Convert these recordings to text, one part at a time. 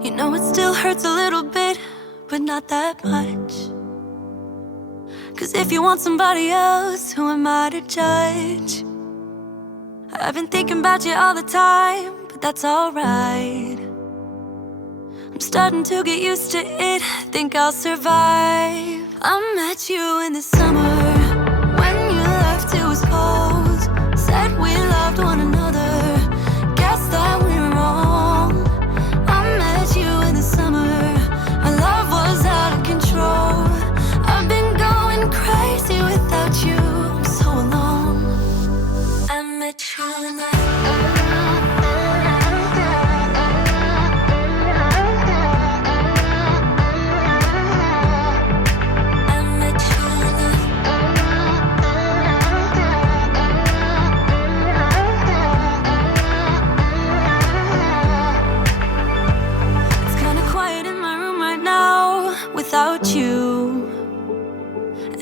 You know it still hurts a little bit, but not that much. 'Cause if you want somebody else, who am I to judge? I've been thinking about you all the time, but that's alright. I'm starting to get used to it, think I'll survive. I met you in the summer, when you left it was cold. Said we loved one another, guess that we're wrong. I met you in the summer, our love was out of control. I've been going crazy without you, I'm so alone. I met you in the without you,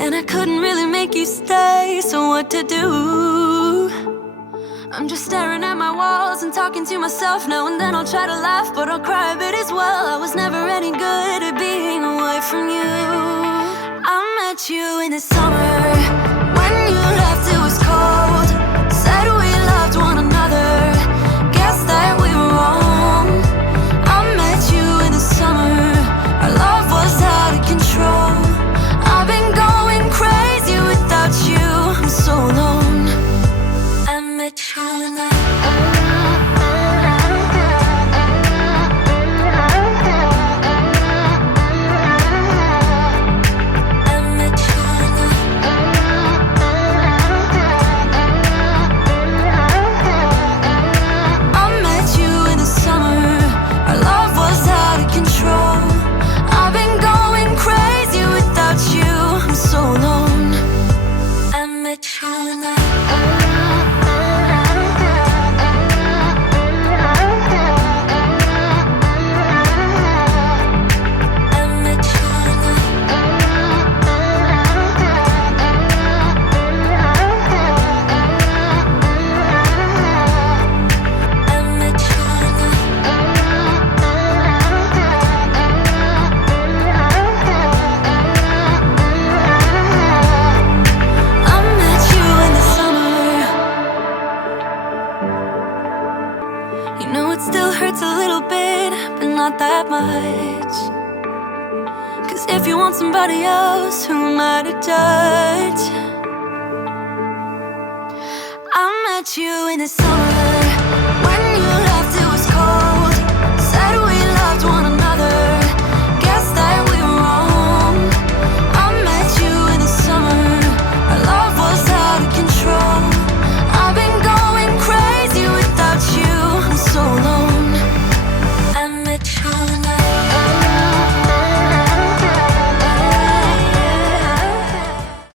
and I couldn't really make you stay, so what to do? I'm just staring at my walls and talking to myself. Now and then I'll try to laugh, but I'll cry a bit as well. I was never any good at being away from you. I met you in the summer, when you left it was cold. Said we loved one another, guess that we were wrong. I met you in the summer, our love was out of control. I've been going crazy without you, I'm so alone. I met you in the that much. 'Cause if you want somebody else, who am I to judge? I met you in the summer,